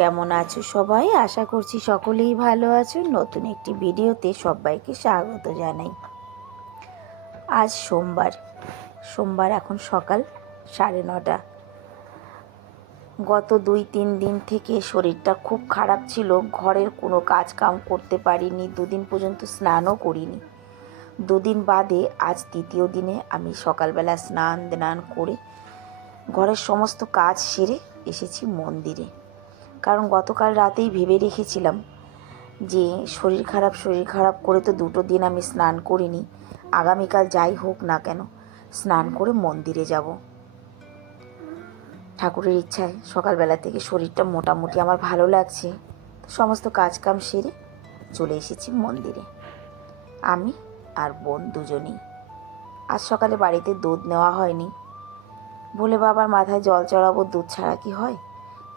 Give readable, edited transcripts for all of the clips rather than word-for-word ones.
কেমন আছো সবাই? আশা করছি সকলেই ভালো আছো। নতুন একটি ভিডিওতে সবাইকে স্বাগত জানাই। আজ সোমবার এখন সকাল 9:30। গত 2-3 দিন থেকে শরীরটা খুব খারাপ ছিল। ঘরের কোনো কাজ কাম করতে পারিনি, 2 দিন পর্যন্ত স্নানও করিনি। 2 দিন বাদে আজ তৃতীয় দিনে আমি সকালবেলা স্নান করে ঘরের সমস্ত কাজ সেরে এসেছি মন্দিরে। কারণ গতকাল রাতেই ভেবে রেখেছিলাম যে শরীর খারাপ করে তো 2টো দিন আমি স্নান করিনি, আগামীকাল যাই হোক না কেন স্নান করে মন্দিরে যাব। ঠাকুরের ইচ্ছায় সকালবেলা থেকে শরীরটা মোটামুটি আমার ভালো লাগছে। সমস্ত কাজকাম সেরে চলে এসেছি মন্দিরে, আমি আর বোন দুজনেই। আজ সকালে বাড়িতে দুধ নেওয়া হয়নি। ভোলে বাবার মাথায় জল চড়াবো, দুধ ছাড়া কি হয়।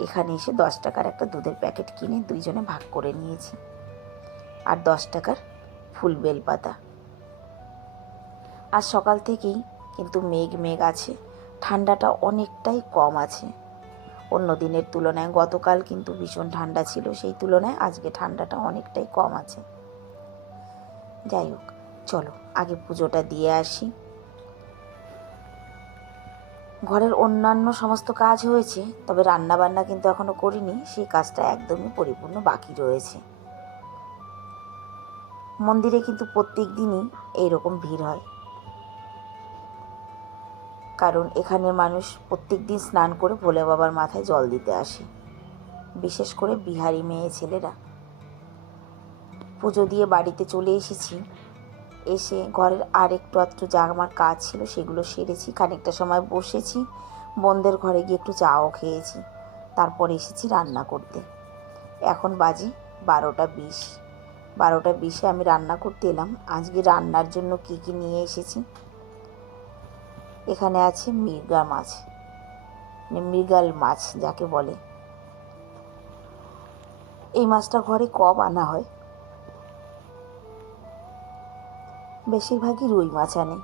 এখানে এসে 10 টাকার একটা দুধের প্যাকেট কিনে দুইজনে ভাগ করে নিয়েছি, আর 10 টাকার ফুল বেলপাতা। আজ সকাল থেকেই কিন্তু মেঘ আছে, ঠান্ডাটা অনেকটাই কম আছে অন্য দিনের তুলনায়। গতকাল কিন্তু ভীষণ ঠান্ডা ছিল, সেই তুলনায় আজকে ঠান্ডাটা অনেকটাই কম আছে। যাই হোক, চলো আগে পুজোটা দিয়ে আসি। ঘরের অন্যান্য সমস্ত কাজ হয়েছে, তবে রান্নাবান্না কিন্তু এখনও করিনি। সেই কাজটা একদমই পরিপূর্ণ বাকি রয়েছে। মন্দিরে কিন্তু প্রত্যেক দিনই এইরকম ভিড় হয়, কারণ এখানের মানুষ প্রত্যেক দিন স্নান করে ভোলে বাবার মাথায় জল দিতে আসে, বিশেষ করে বিহারি মেয়ে ছেলেরা। পুজো দিয়ে বাড়িতে চলে এসেছি। এসে ঘরের আর একটু যা আমার কাজ ছিল সেগুলো সেরেছি। খানিকটা সময় বসেছি, বোনদের ঘরে গিয়ে একটু চাও খেয়েছি। তারপর এসেছি রান্না করতে। এখন বাজে 12টা 20। 12টা 20-এ আমি রান্না করতে এলাম। আজকে রান্নার জন্য কি কি নিয়ে এসেছি, এখানে আছে মৃগেল মাছ যাকে বলে। এই মাছটা ঘরে কম আনা হয়, বেশিরভাগই রুই মাছ আনে।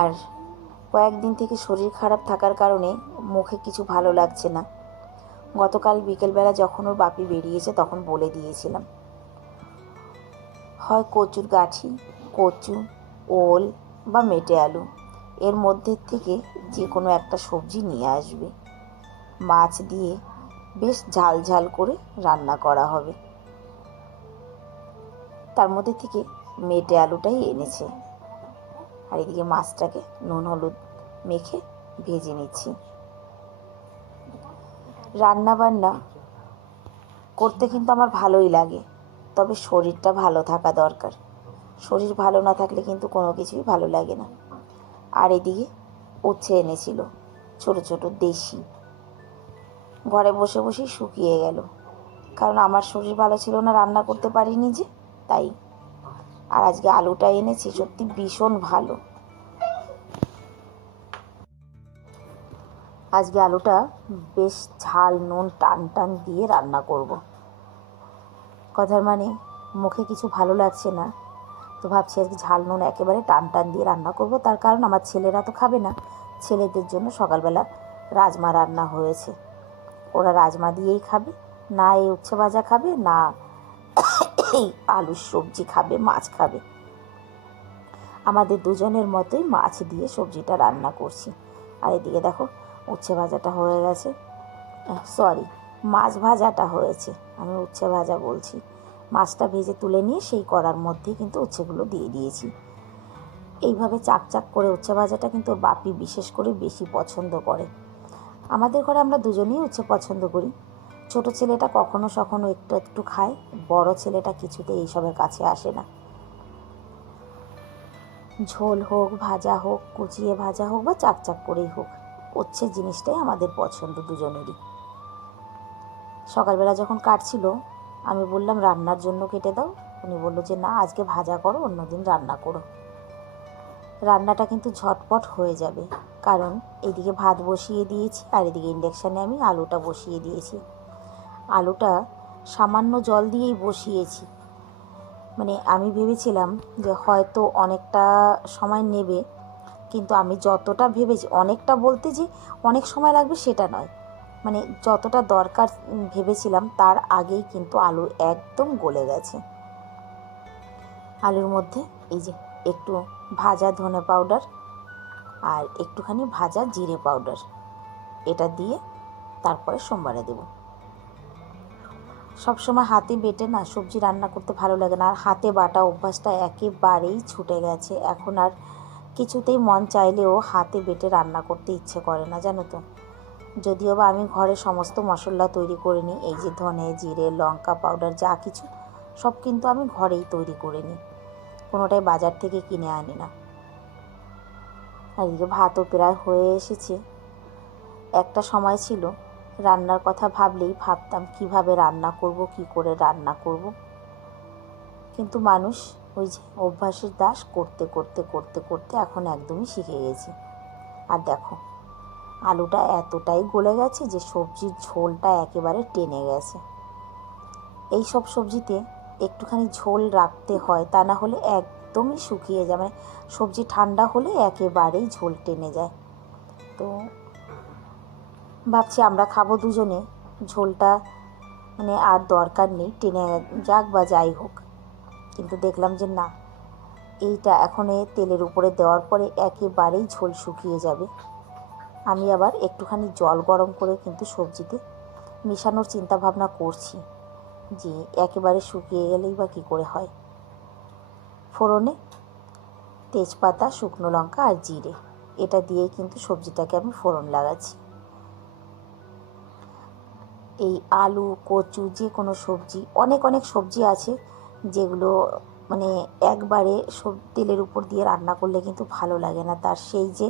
আর কয়েকদিন থেকে শরীর খারাপ থাকার কারণে মুখে কিছু ভালো লাগছে না। গতকাল বিকেলবেলা যখন ওর বাপি বেরিয়েছে তখন বলে দিয়েছিলাম, হয় কচুর গাঠি, কচু, ওল বা মেটে আলু, এর মধ্যে থেকে যে কোনো একটা সবজি নিয়ে আসবে। মাছ দিয়ে বেশ ঝাল করে রান্না করা হবে। তার মধ্যে থেকে মেটে আলুটাই এনেছে। আর এদিকে মাছটাকে নুন হলুদ মেখে ভেজে নিচ্ছি। রান্নাবান্না করতে কিন্তু আমার ভালোই লাগে, তবে শরীরটা ভালো থাকা দরকার। শরীর ভালো না থাকলে কিন্তু কোনো কিছুই ভালো লাগে না। আর এদিকে উচ্ছে এনেছিল, ছোট ছোট দেশি। ঘরে বসে বসেই শুকিয়ে গেল, কারণ আমার শরীর ভালো ছিল না, রান্না করতে পারিনি যে, তাই। আর আজকে আলুটা এনেছি, সত্যি ভীষণ ভালো। আজকে আলুটা বেশ ঝাল নুন টান দিয়ে রান্না করব। কথার মানে মুখে কিছু ভালো লাগছে না, তো ভাবছি আজকে ঝাল নুন একেবারে টান দিয়ে রান্না করব। তার কারণ আমার ছেলেরা তো খাবে না। ছেলেদের জন্য সকালবেলা রাজমা রান্না হয়েছে, ওরা রাজমা দিয়েই খাবে। না এই উচ্ছে ভাজা খাবে, না এই আলুর সবজি খাবে, মাছ খাবে। আমাদের দুজনের মতোই মাছ দিয়ে সবজিটা রান্না করছি। আর এদিকে দেখো উচ্ছে ভাজাটা হয়ে গেছে, সরি মাছ ভাজাটা হয়েছে, আমি উচ্ছে ভাজা বলছি। মাছটা ভেজে তুলে নিয়ে সেই কড়ার মধ্যেই কিন্তু উচ্ছেগুলো দিয়ে দিয়েছি। এইভাবে চাক করে উচ্ছে ভাজাটা কিন্তু বাপি বিশেষ করে বেশি পছন্দ করে। আমাদের ঘরে আমরা দুজনেই উচ্ছে পছন্দ করি। ছোট ছেলেটা কখনো সখনো একটু খায়, বড় ছেলেটা কিছুতেই এইসবের কাছে আসে না। ঝোল হোক, ভাজা হোক, কুচিয়ে ভাজা হোক বা চাক করেই হোক, উচ্ছে জিনিসটাই আমাদের পছন্দ দুজনেরই। সকালবেলা যখন কাটছিল আমি বললাম রান্নার জন্য কেটে দাও, উনি বললো যে না আজকে ভাজা করো, অন্যদিন রান্না করো। রান্নাটা কিন্তু ঝটপট হয়ে যাবে, কারণ এদিকে ভাত বসিয়ে দিয়েছি আর এদিকে ইন্ডাকশানে আমি আলুটা বসিয়ে দিয়েছি। আলুটা সামান্য জল দিয়েই বসিয়েছি, মানে আমি ভেবেছিলাম যে হয়তো অনেকটা সময় নেবে, কিন্তু আমি যতটা ভেবেছি, অনেকটা বলতে যে অনেক সময় লাগবে সেটা নয়, মানে যতটা দরকার ভেবেছিলাম তার আগেই কিন্তু আলু একদম গলে গেছে। আলুর মধ্যে এই যে একটু ভাজা ধনে পাউডার আর একটুখানি ভাজা জিরে পাউডার এটা দিয়ে তারপরে সোমবারে দেব। সবসময় হাতে বেটে না সবজি রান্না করতে ভালো লাগে না, আর হাতে বাটা অভ্যাসটা একেবারেই ছুটে গেছে। এখন আর কিছুতেই মন চাইলেও হাতে বেটে রান্না করতে ইচ্ছে করে না, জানো তো। যদিও বা আমি ঘরে সমস্ত মশলা তৈরি করে নিই, এই যে ধনে জিরে লঙ্কা পাউডার যা কিছু সব কিন্তু আমি ঘরেই তৈরি করে নিই, কোনোটাই বাজার থেকে কিনে আনি না। আর এদিকে ভাতও প্রায় হয়ে এসেছে। একটা সময় ছিল রান্নার কথা ভাবলেই ভাবতাম কিভাবে রান্না করব, কি করে রান্না করব, কিন্তু মানুষ ওই যে অভ্যাসের দাস করতে করতে করতে করতে এখন একদমই শিখে গেছি। আর দেখো আলুটা এতটাই গলে গেছে যে সবজির ঝোলটা একেবারে টেনে গেছে। এই সব সবজিতে একটুখানি ঝোল রাখতে হয়, তা না হলে একদমই শুকিয়ে যায়, মানে সবজি ঠান্ডা হলে একেবারেই ঝোল টেনে যায়। তো ভাবছি আমরা খাবো দুজনে, ঝোলটা মানে আর দরকার নেই, টেনে যাক বা যাই হোক। কিন্তু দেখলাম যে না, এইটা এখন তেলের উপরে দেওয়ার পরে একেবারেই ঝোল শুকিয়ে যাবে। আমি আবার একটুখানি জল গরম করে কিন্তু সবজিতে মেশানোর চিন্তা ভাবনা করছি, যে একেবারে শুকিয়ে গেলেই বা কী করে হয়। ফোড়নে তেজপাতা শুকনো লঙ্কা আর জিরে এটা দিয়ে কিন্তু সবজিটাকে আমি ফোড়ন লাগাচ্ছি। এই আলু কচু যে কোনো সবজি, অনেক অনেক সবজি আছে যেগুলো মানে একবারে তেলের উপর দিয়ে রান্না করলে কিন্তু ভালো লাগে না, তার সেই যে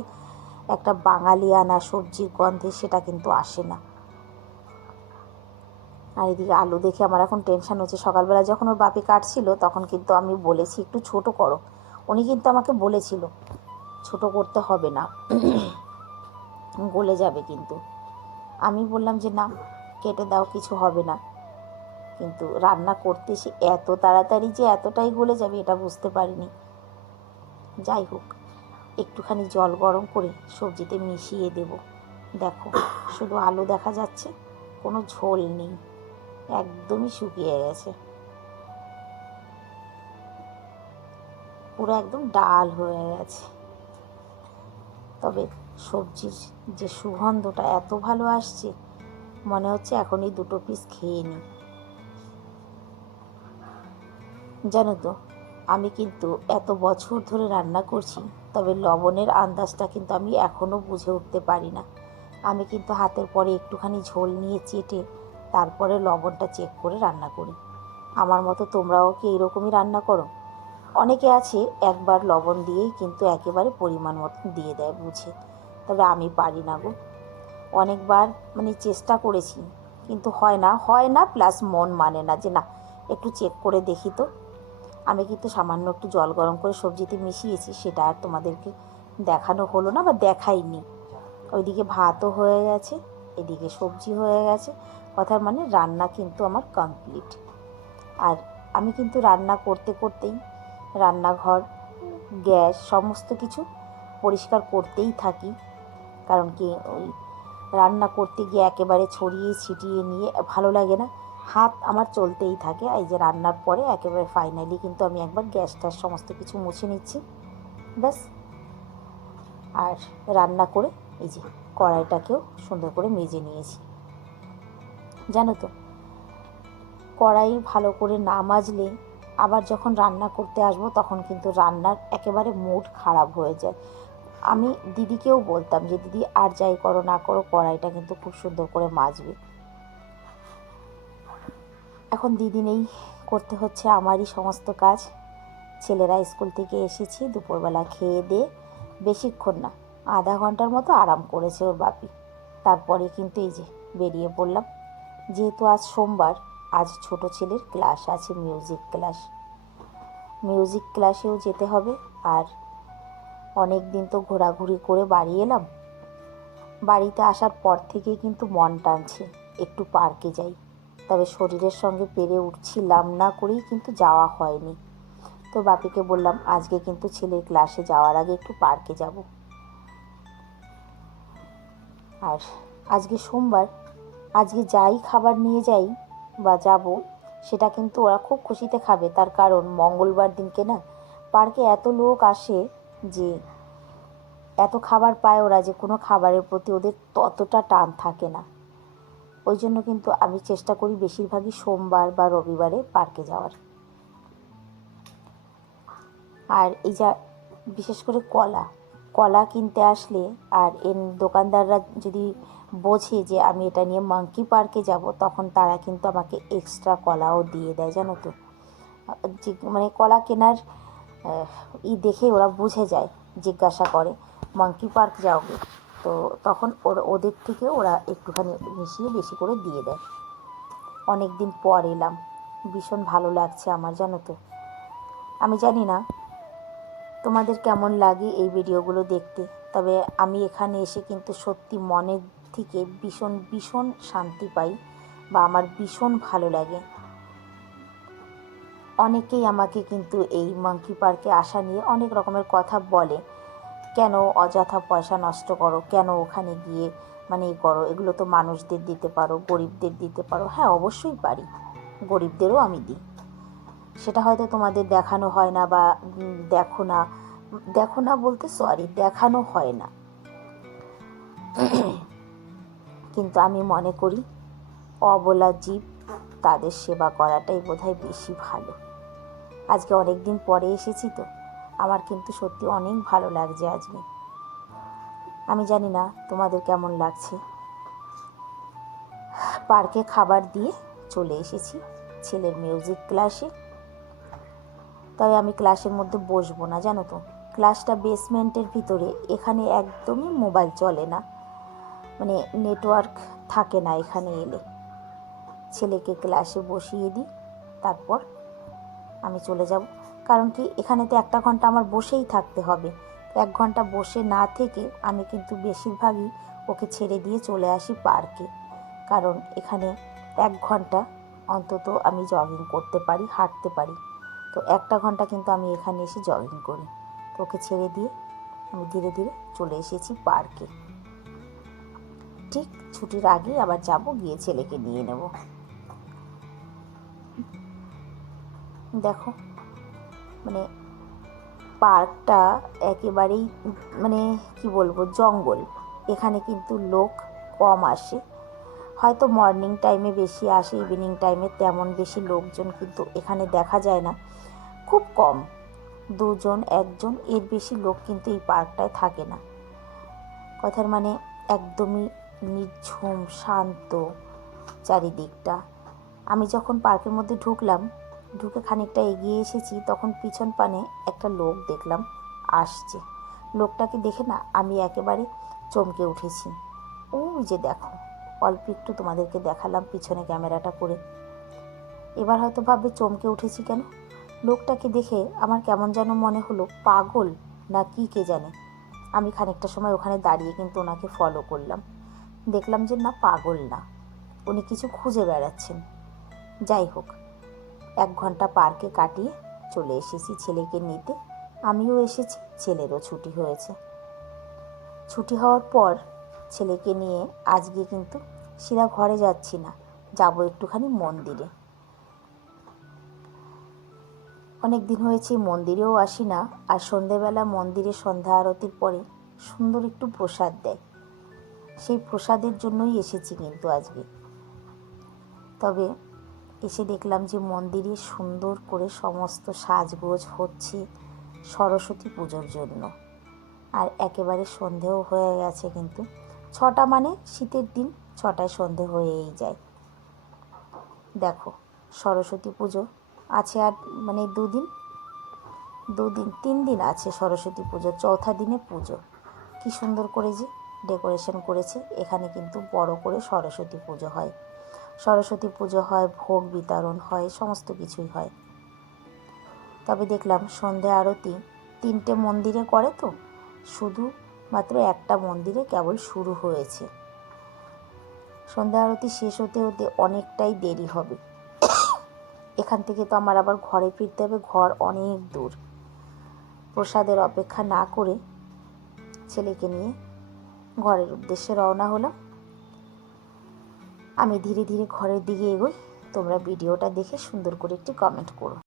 একটা বাঙালিয়ানা সবজির গন্ধে সেটা কিন্তু আসে না। আর এদিকে আলু দেখে আমার এখন টেনশান হচ্ছে। সকালবেলা যখন ওর বাপি কাটছিল তখন কিন্তু আমি বলেছি একটু ছোট করো, উনি কিন্তু আমাকে বলেছিল ছোট করতে হবে না, গলে যাবে, কিন্তু আমি বললাম যে না কেটে দাও, কিছু হবে না। কিন্তু রান্না করতে সে এত তাড়াতাড়ি যে এতটাই গলে যাবে এটা বুঝতে পারিনি। যাই হোক, একটুখানি জল গরম করে সবজিতে মিশিয়ে দেব। দেখো শুধু আলু দেখা যাচ্ছে, কোনো ঝোল নেই, একদমই শুকিয়ে গেছে, পুরো একদম ডাল হয়ে গেছে। তবে সবজির যে সুগন্ধটা এত ভালো আসছে, মনে হচ্ছে এখনই দুটো পিস খেয়ে নিই। জানো তো আমি কিন্তু এত বছর ধরে রান্না করছি, তবে লবণের আন্দাজটা কিন্তু আমি এখনও বুঝে উঠতে পারি না। আমি কিন্তু হাতের পরে একটুখানি ঝোল নিয়ে চেটে তারপরে লবণটা চেক করে রান্না করি। আমার মতো তোমরাও কি এইরকমই রান্না করো? অনেকে আছে একবার লবণ দিয়েই কিন্তু একেবারে পরিমাণ মতন দিয়ে দেয় বুঝে, তবে আমি পারি না গো। অনেকবার মানে চেষ্টা করেছি কিন্তু হয় না প্লাস মন মানে না যে না একটু চেক করে দেখি তো। আমি কিন্তু সামান্য একটু জল গরম করে সবজিতে মিশিয়েছি, সেটা আর তোমাদেরকে দেখানো হলো না বা দেখাইনি। ওইদিকে ভাতও হয়ে গেছে, এদিকে সবজি হয়ে গেছে, কথার মানে রান্না কিন্তু আমার কমপ্লিট। আর আমি কিন্তু রান্না করতে করতেই রান্নাঘর গ্যাস সমস্ত কিছু পরিষ্কার করতেই থাকি, কারণ কি ওই রান্না করতে গিয়ে একেবারে ছড়িয়ে ছিটিয়ে নিয়ে ভালো লাগে না, হাত আমার চলতেই থাকে। এই যে রান্নার পরে একেবারে ফাইনালি কিন্তু আমি একবার গ্যাসটার সমস্ত কিছু মুছে নিচ্ছি, ব্যাস। আর রান্না করে এই যে কড়াইটাকেও সুন্দর করে মেজে নিয়েছি। জানো তো কড়াই ভালো করে না মাজলে আবার যখন রান্না করতে আসবো তখন কিন্তু রান্নার একেবারে মুড খারাপ হয়ে যায়। আমি দিদিকেও বলতাম যে দিদি আর যাই করো না করো কড়াইটা কিন্তু খুব সুন্দর করে মাজবে। এখন দিদি নেই, করতে হচ্ছে আমারই সমস্ত কাজ। ছেলেরা স্কুল থেকে এসেছি, দুপুরবেলা খেয়ে দিয়ে বেশিক্ষণ না আধা ঘন্টার মতো আরাম করেছে ওর বাপি, তারপরে কিন্তু এই যে বেরিয়ে পড়লাম। যেহেতু আজ সোমবার, আজ ছোট ছেলের ক্লাস আছে, মিউজিক ক্লাসেও যেতে হবে। আর অনেক দিন তো ঘোরাঘুরি করে বাড়ি এলাম, বাড়িতে আসার পর থেকেই কিন্তু মন টানছে একটু পার্কে যাই, তবে শরীরের সঙ্গে পেরে উঠছিলাম না করেই কিন্তু যাওয়া হয়নি। তো বাপিকে বললাম আজকে কিন্তু ছেলের ক্লাসে যাওয়ার আগে একটু পার্কে যাব। আর আজকে সোমবার, আজকে যাই খাবার নিয়ে যাই বা যাব, সেটা কিন্তু ওরা খুব খুশিতে খাবে। তার কারণ মঙ্গলবার দিনকে না পার্কে এত লোক আসে যে এত খাবার পায় ওরা, যে কোনো খাবারের প্রতি ওদের ততটা টান থাকে না। ওই জন্য কিন্তু আমি চেষ্টা করি বেশিরভাগই সোমবার বা রবিবারে পার্কে যাওয়ার। আর এই যা বিশেষ করে কলা কলা কিনতে আসলে, আর দোকানদাররা যদি বোঝে যে আমি এটা নিয়ে মাঙ্কি পার্কে যাব, তখন তারা কিন্তু আমাকে এক্সট্রা কলাও দিয়ে দেয়, জানো তো। মানে কলা কেনার দেখে ওরা বুঝে যায়, জিজ্ঞাসা করে মাঙ্কি পার্ক যাওগে, তো তখন ওদের থেকে ওরা একটুখানি মিশিয়ে বেশি করে দিয়ে দেয়। অনেক দিন পর এলাম, ভীষণ ভালো লাগছে আমার, জানো তো। আমি জানি না তোমাদের কেমন লাগে এই ভিডিওগুলো দেখতে, তবে আমি এখানে এসে কিন্তু সত্যি মনের থেকে ভীষণ ভীষণ শান্তি পাই, বা আমার ভীষণ ভালো লাগে। অনেকেই আমাকে কিন্তু এই মাঙ্কি পার্কে আসা নিয়ে অনেক রকমের কথা বলে, কেন অযথা পয়সা নষ্ট করো, কেন ওখানে গিয়ে মানে করো, এগুলো তো মানুষদের দিতে পারো, গরিবদের দিতে পারো। হ্যাঁ, অবশ্যই পারি, গরিবদেরও আমি দিই। সেটা হয়তো তোমাদের দেখানো হয় না, বা দেখো না বলতে সরি, দেখানো হয় না। কিন্তু আমি মনে করি অবলা জীব, তাদের সেবা করাটাই বোধহয় বেশি ভালো। আজকে অনেক দিন পরে এসেছি তো, আমার কিন্তু সত্যি অনেক ভালো লাগছে আজকে। আমি জানি না তোমাদের কেমন লাগছে। পার্কে খাবার দিয়ে চলে এসেছি ছেলের মিউজিক ক্লাসে। তবে আমি ক্লাসের মধ্যে বসবো না, জানো তো। ক্লাসটা বেসমেন্টের ভিতরে, এখানে একদমই মোবাইল চলে না, মানে নেটওয়ার্ক থাকে না এখানে এলে। ছেলেকে ক্লাসে বসিয়ে দিই, তারপর আমি চলে যাব। কারণ কি, এখানে তো 1 ঘন্টা আমার বসেই থাকতে হবে। 1 ঘন্টা বসে না থেকে আমি কিন্তু বেশিরভাগই ওকে ছেড়ে দিয়ে চলে আসি পার্কে। কারণ এখানে 1 ঘন্টা অন্তত আমি জগিং করতে পারি, হাঁটতে পারি। তো 1টা ঘন্টা কিন্তু আমি এখানে এসে জগিং করি। তো ওকে ছেড়ে দিয়ে আমি ধীরে ধীরে চলে এসেছি পার্কে। ঠিক ছুটির আগেই আবার যাব, গিয়ে ছেলেকে নিয়ে নেব। দেখো, মানে পার্কটা একেবারেই মানে কি বলবো, জঙ্গল। এখানে কিন্তু লোক কম আসে, হয়তো মর্নিং টাইমে বেশি আসে, ইভিনিং টাইমে তেমন বেশি লোকজন কিন্তু এখানে দেখা যায় না, খুব কম। 2 জন 1 জন, এর বেশি লোক কিন্তু এই পার্কটায় থাকে না। কথার মানে একদমই নির্ঝুম শান্ত চারিদিকটা। আমি যখন পার্কের মধ্যে ঢুকে খানিকটা এগিয়ে এসেছি, তখন পিছন পানে একটা লোক দেখলাম আসছে। লোকটাকে দেখে না আমি একেবারে চমকে উঠেছি। ওই যে দেখো, অল্প একটু তোমাদেরকে দেখালাম পিছনে ক্যামেরাটা করে। এবার হয়তো ভাববে চমকে উঠেছি কেন। লোকটাকে দেখে আমার কেমন যেন মনে হলো পাগল না কি কে জানে। আমি খানিকটা সময় ওখানে দাঁড়িয়ে কিন্তু ওনাকে ফলো করলাম। দেখলাম যে না, পাগল না, উনি কিছু খুঁজে বেড়াচ্ছেন। যাই হোক, 1 ঘন্টা পার্কে কাটিয়ে চলে এসেছি ছেলেকে নিতে। আমিও এসেছি, ছেলেরও ছুটি হয়েছে। ছুটি হওয়ার পর ছেলেকে নিয়ে আজকে কিন্তু সিধা ঘরে যাচ্ছি না, যাব একটুখানি মন্দিরে। অনেক দিন হয়েছে মন্দিরেও আসি না। আর সন্ধেবেলা মন্দিরে সন্ধ্যা আরতির পরে সুন্দর একটু প্রসাদ দেয়, সেই প্রসাদের জন্যই এসেছি কিন্তু আজকে। তবে এসে দেখলাম যে মন্দিরে সুন্দর করে সমস্ত সাজগোজ হচ্ছে সরস্বতী পুজোর জন্য। আর একেবারে সন্ধেও হয়ে গেছে কিন্তু। 6টা মানে শীতের দিন 6টায় সন্ধে হয়েই যায়। দেখো, সরস্বতী পুজো আছে আর মানে 3 দিন আছে সরস্বতী পুজো। 4থা দিনে পুজো। কি সুন্দর করে যে ডেকোরেশন করেছে। এখানে কিন্তু বড় করে সরস্বতী পুজো হয়। সরস্বতী পুজো হয়, ভোগ বিতরণ হয়, সমস্ত কিছুই হয়। তবে দেখলাম সন্ধে আরতি 3টে মন্দিরে করে, তো শুধুমাত্র একটা মন্দিরে কেবল শুরু হয়েছে। সন্ধ্যা আরতি শেষ হতে হতে অনেকটাই দেরি হবে। এখান থেকে তো আমার আবার ঘরে ফিরতে হবে, ঘর অনেক দূর। প্রসাদের অপেক্ষা না করে ছেলেকে নিয়ে ঘরের উদ্দেশ্যে রওনা হলাম। আমি ধীরে ধীরে ঘরের দিকে এগোই। তোমরা ভিডিওটা দেখে সুন্দর করে একটি কমেন্ট করো।